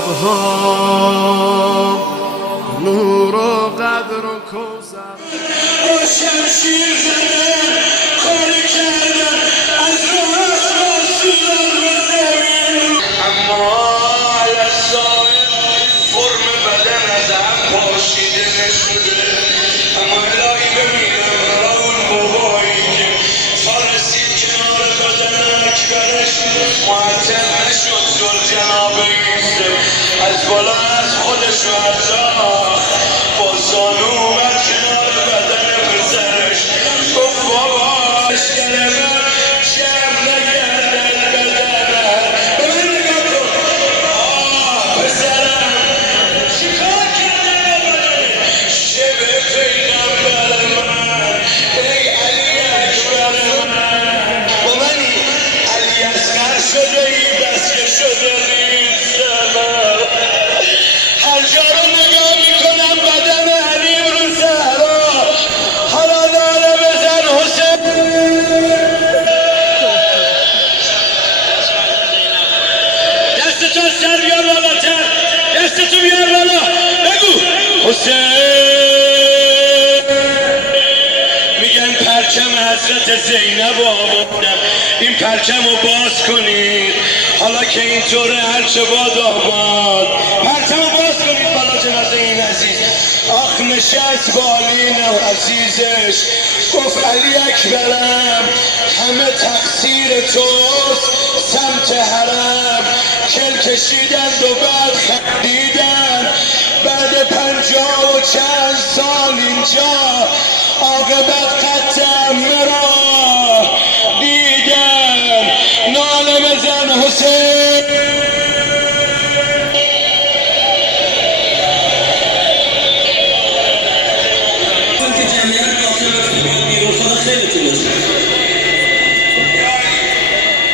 شبها نور و قدر و کوثر با شمشیر زدن کاری کردن از راه رسولان و زمین اما علالسائل فرم بدن از هم پاشیده نشده اما الهی ببینم اون بابایی که فرسید کنار بدن اکبرش معطل نشد ذوالجنابه ایسته از بالا از خودش و الله با زانو اومد کنار بدن پسرش گفت بابا اشکر من شرم نگردن بدنم به من نگاه کن پسرم چیکار کرده بدنه شبه پیغمبر من ای علی اکبر من با منی علی اصغر شده ای بس که شده نیستم هر جا رو نگاه میکنم بدن حبیب رو صحرا حالا داره بزن حسین دستتو از سر بیار بالاتر دستتو بیار بالا بگو حسین میگن پرچم حضرت زینب آوردم این پرچم رو باز کنید حالا که اینطوره هرچه باد آباد پرچم رو باز کنید بالا جنازه این عزیز آخ نشست بالین عزیزش گفت علی اکبرم همه تقصیر توست سمت حرم کل کشیدند و بعد خندیدند بعد 50 و چند سال اینجا عاقبت خط مرا دیدن ناله بزن حسین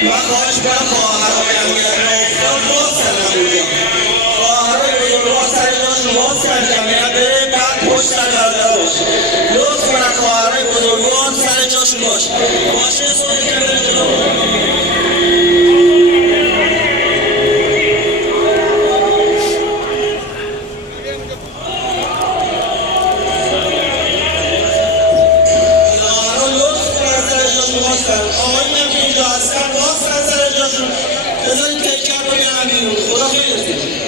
من خواهش برم خواهرهایم میرم باز کردم اونجا خواهرهای بزرگوار سر جاشون باز کردم میرم بره بعد پشت سر برده باشه لطف کنن خواهرهای بزرگوار سر جاشون باشه باشه سوزی که بریم جلو آقایونم که اینجا هستن باز کن سر جاشون بذارید تکر رو بیارم بیرون خدا خیلیتون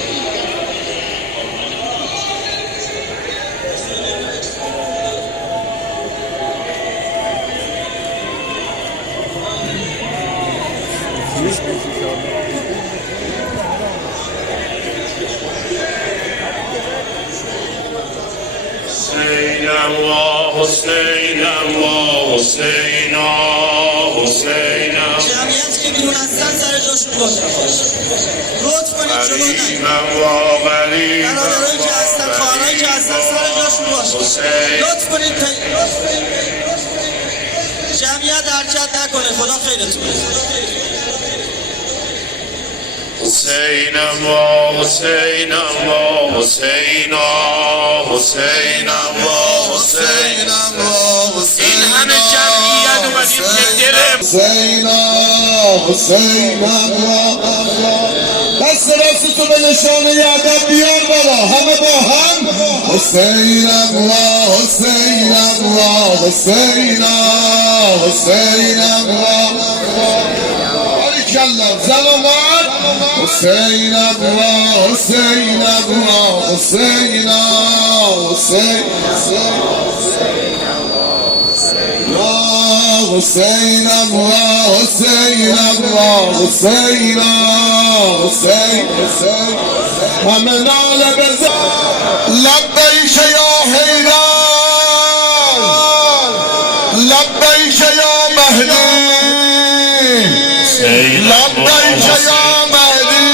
حسینم و حسینم و حسینا حسینم جمعیت که بیرون هستن سر جاشون باشن لطف کنید جلو نگید برادرهایی که هستن خواهرهایی که هستن سر جاشون باشن لطف کنید جمعیت حرکت نکنه خدا خیرتون حسینم و حسینم و حسینا حسینم و حسینم و این همه جمعیت اومدیم که دلم حسینا حسینم و دست راستتو به نشانه ادب بیار بالا همه با هم حسینم و حسینم و حسینا حسینم و باریکالله زن و مرد حسینم و حسینم و حسینا حسین حسینم و حسینم و حسینا حسین همه ناله بزن لبیک یا حیدر لبیک یا مهدی لبیک یا مهدی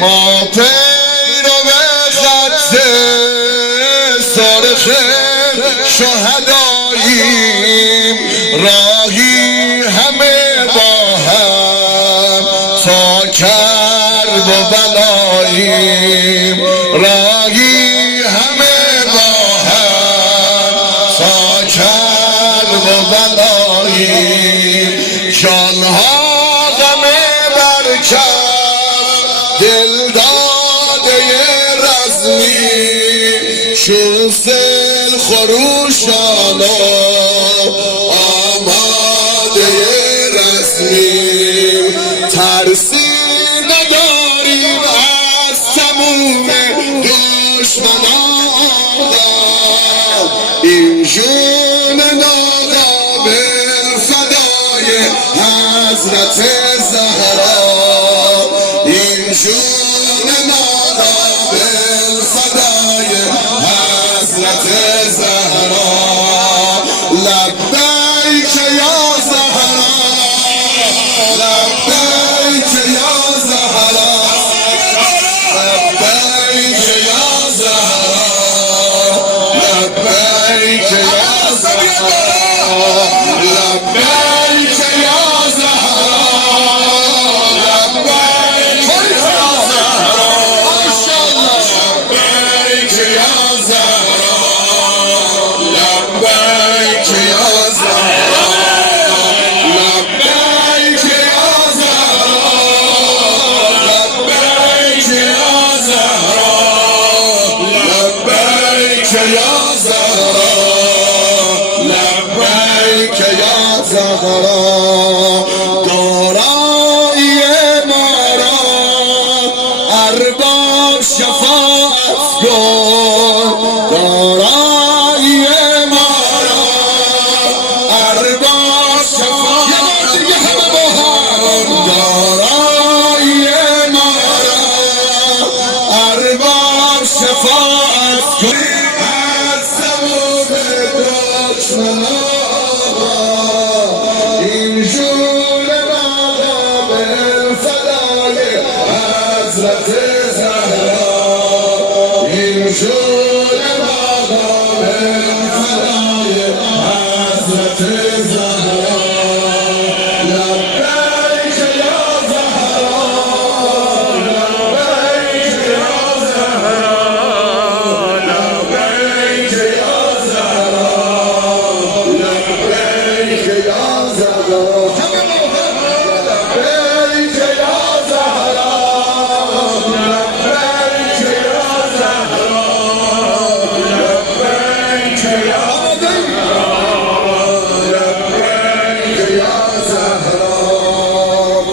ما پیرو خط صارخ شهداییم راهی همه با هم تا کرب و بلاییم راهی همه با هم تا کرب و بلاییم جانها غم برکف دل حضرت زهرا این جون ما را دل فدای حضرت زهرا لبیک یا زهرا لبیک یا زهرا لبیک یا زهرا لبیک یا زهرا لبیک یا زهرا لبیک یا زهرا ماشاءالله لبیک یا زهرا لبیک یا زهرا لبیک یا زهرا لبیک یا زهرا لبیک یا زهرا لبیک یا زهرا دارایی ما را ارباب شفاعت کن دارایی ما را ارباب شفاعت کن دارایی ما را ارباب شفاعت کن از تمام دشمنان این جون مقام فدای حضرت زهرا این جون مقام فدای حضرت زهرا لبیک یا زهرا لبیک یا زهرا لبیک یا زهرا لبیک یا زهرا لبیک یا زهرا لبیک یا زهرا لبیک یا لبیک یا زهرا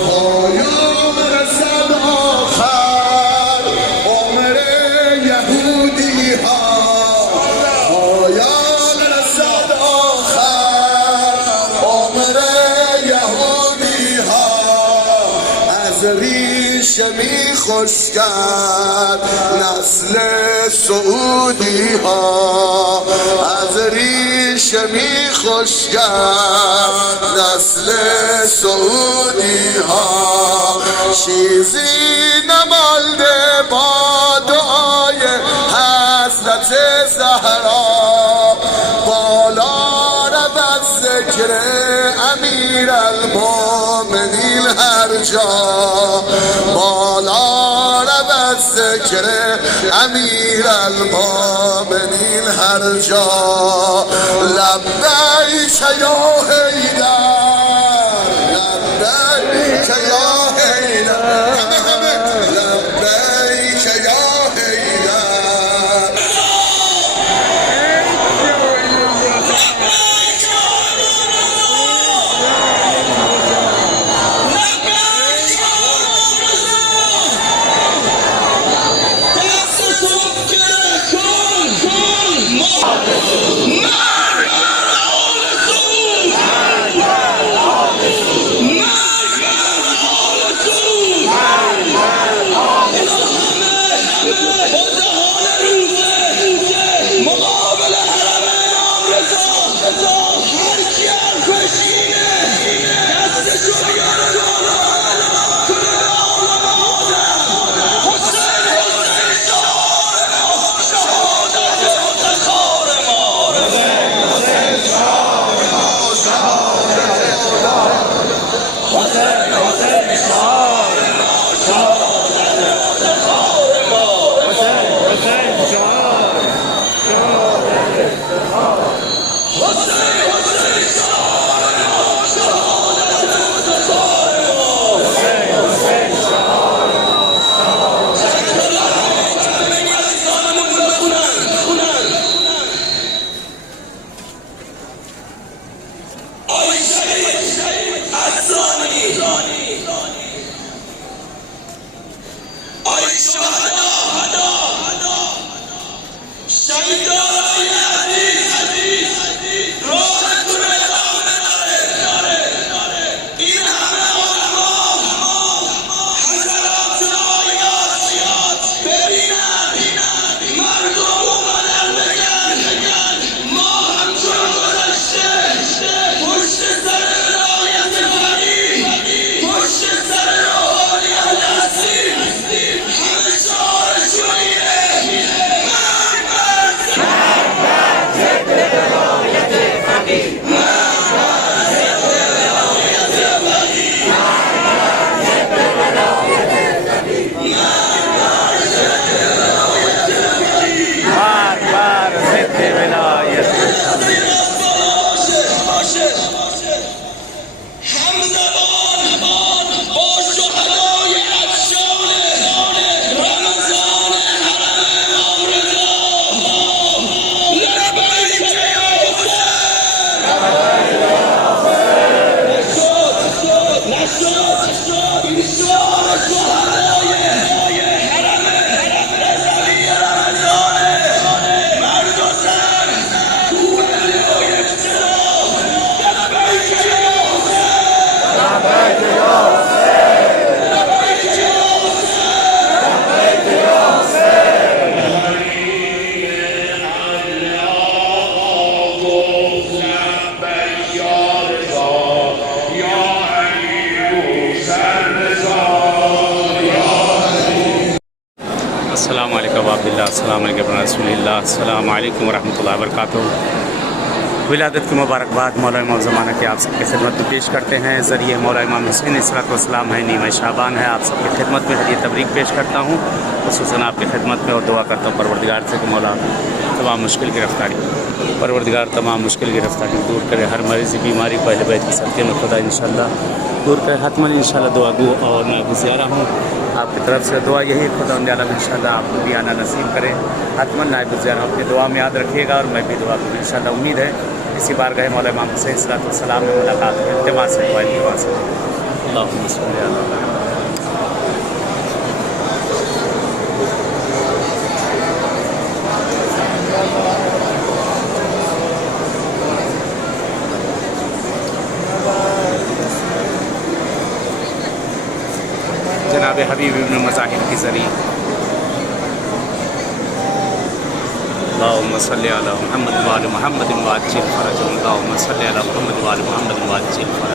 پایان رسد آخر عمر یهودی ها پایان رسد آخر عمر یهودی ها از ریشه می خوش کرد نسل سعودی ها از ریشه می خوش کرد نسل سعودی ها چیزی نمالده با دعای حضرت زهرا بالا رود ذکر امیر المومنین هر جا بالا رود ذکر امیر المومنین هر جا لبیک یا حیدر لبیک یا حیدر لبیک یا حیدر این همه عبداللہ السلام علیکم رسول اللہ السلام علیکم ورحمۃ اللہ وبرکاتہ۔ ولادت کی مبارکباد مولا امام زمانہ کی آپ سب کی خدمت میں پیش کرتے ہیں۔ ذریعہ مولا امام حسین علیہ السلام ہے، نیمہ شعبان ہے، آپ سب کی خدمت میں ہدیہ تبریک پیش کرتا ہوں، خصوصاً آپ کی خدمت میں، اور دعا کرتا ہوں پروردگار سے کہ مولا تمام مشکل گرفتاری دور کرے، ہر مریض بیماری پہلے بیت کے صدقے میں خدا انشاءاللہ دور کرے۔ حتماً انشاءاللہ دعا گو اور میں گزارا ہوں آپ کی طرف سے دعا یہی خدا انشاءاللہ آپ کو بھی آنا نصیب کرے۔ حتماً نائب گزارا اپنی دعا میں یاد رکھیے گا، اور میں بھی دعا کروں انشاءاللہ۔ امید ہے اسی بار گئے مولا امام حسین علیہ السلام میں ملاقات کے التماس سے اللہم صلی علی محمد۔ جناب حبیب ابن مظاہر کی ذریعے اللہم صلی علی محمد وعلی محمد وعجل فرجهم، اللہم صلی علی محمد وعلی محمد وعجل فرجهم۔